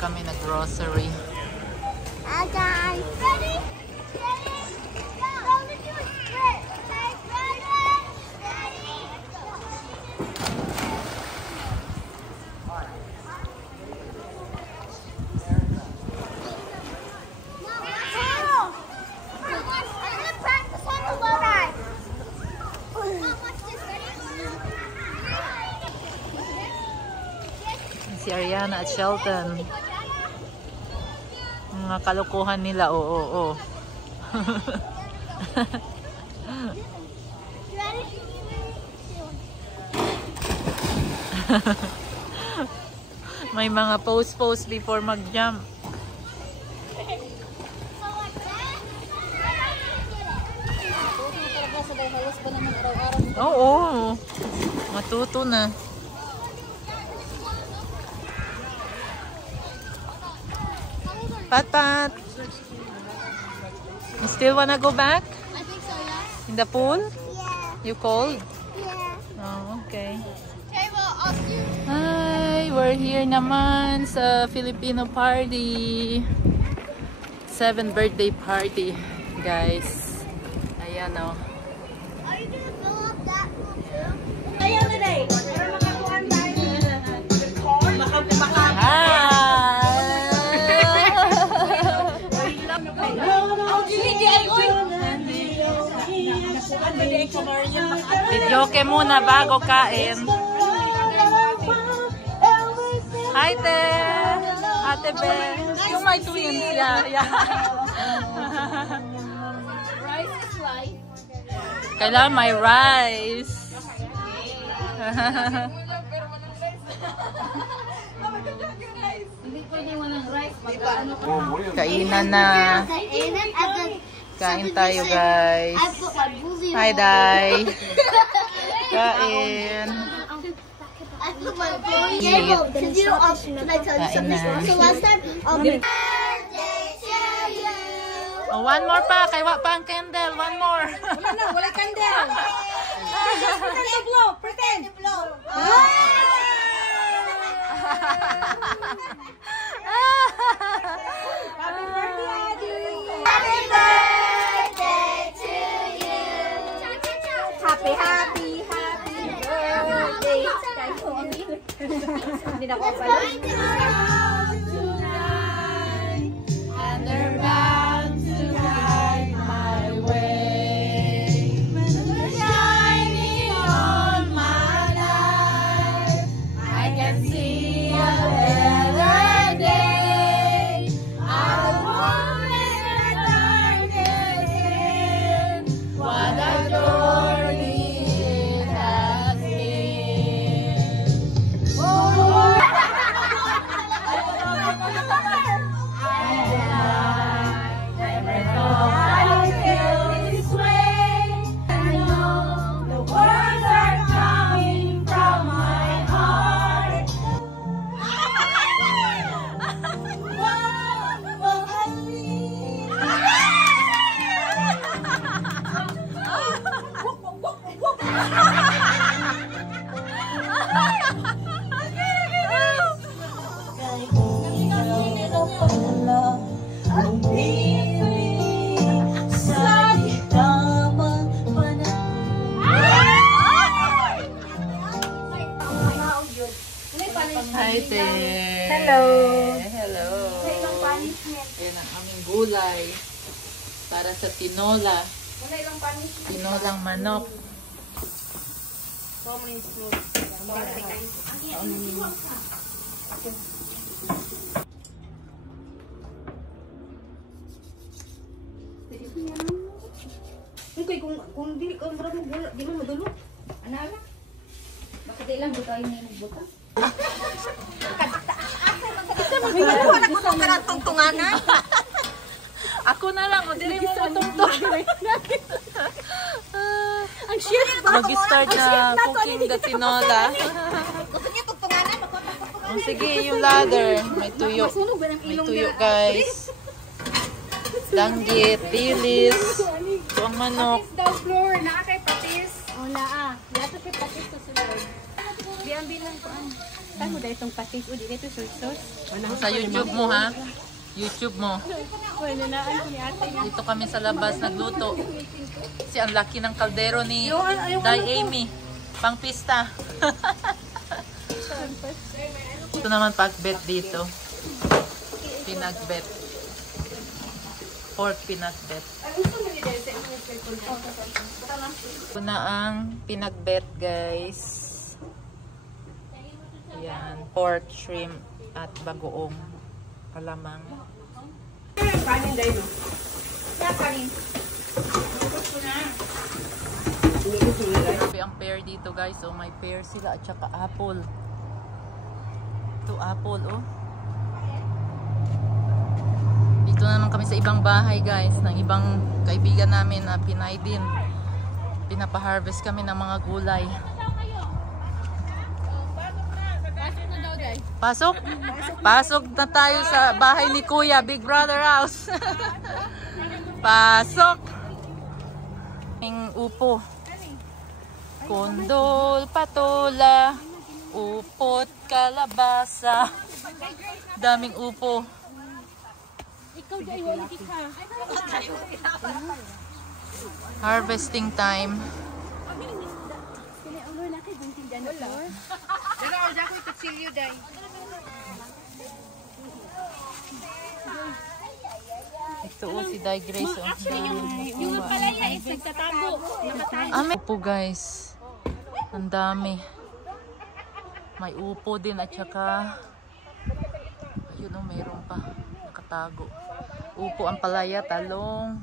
kami nag-grocery. Guys, ready? Si Ariana at Shelton. Mga kalokohan nila, oo. May mga pose before mag-jump. Oo, matuto na. Pat, you still wanna go back? I think so, yeah. In the pool? Yeah. You cold? Yeah. Oh, okay. Okay, well, I'll see you. Hi, we're here naman sa Filipino party. 7th birthday party, guys. Ayan, oh. Are you gonna fill up that pool too? Ayaw na day. Para makakuhaan tayo. Hi! Video ke muna bago kain. Hi, Te! Ate Ben! Yung may twins, yeah. Rice is light. Kailangan may rice. Hindi pwede walang rice. Kainan na. Kain tayo, guys. Hi, Day. Kain. I put my boy table because you know. Can I tell you something? So last time, Oh, one more pa. Kaya pa ang candle. One more. Wala candle. Pretend to blow. Pretend. Happy birthday, Adi. Happy birthday to you. Happy birthday. Hindi na ako pala. And they're bound to guide my way. Shining on my life, I can see a better day. I won't let the darkness in. What a journey it has been. Oh, hi, Te. Hello. Hello. Yan ang aming gulay para sa tinola. Wala ilang punishment. Tinolang manok. Kung di ko di mo madulo. Ana. Baka di lang buta yung buta. Gusto mo na tungtunganan? Ako na lang, o dili mo matungtong. Ang shit! Mag-start na cooking the tinola. Gusto niya tungtunganan? O sige, yung ladder. May tuyo. May tuyo, guys. Langgit, dilis. Ito ang manok. Daw floor, nakakay patis. Wala ah. Lato kay patis to si Lord. Di ang bilang ko Saan mo dahil itong patis? O, dito soy sauce. Sa YouTube mo ha. YouTube mo. Wala na, ano ni ate. Dito kami sa labas nagluto. Kasi ang laki ng kaldero ni Day Amy. Pang pista. Ito naman pagbet dito. Pinagbet. Pork pinagbet. Ito na ang pinagbet guys. Yan. Pork, shrimp, at bagoong kalamang. Kanin dahil no? Yeah, kanin. Grabe ang pear dito guys. Oh, may pear sila at saka apple. Ito apple oh. Dito na naman kami sa ibang bahay guys. Ng ibang kaibigan namin na Pinay din. Pinapaharvest kami ng mga gulay. Pasok? Pasok na tayo sa bahay ni Kuya, Big Brother House. Pasok. Ang upo. Kondol, patola, upot, kalabasa. Daming upo. Harvesting time. Ito oh, si Day Grace. Yung palaya is nagtatago. Upo guys. Ang dami. May upo din at saka ayun oh, mayroon pa nakatago. Upo ang palaya, talong.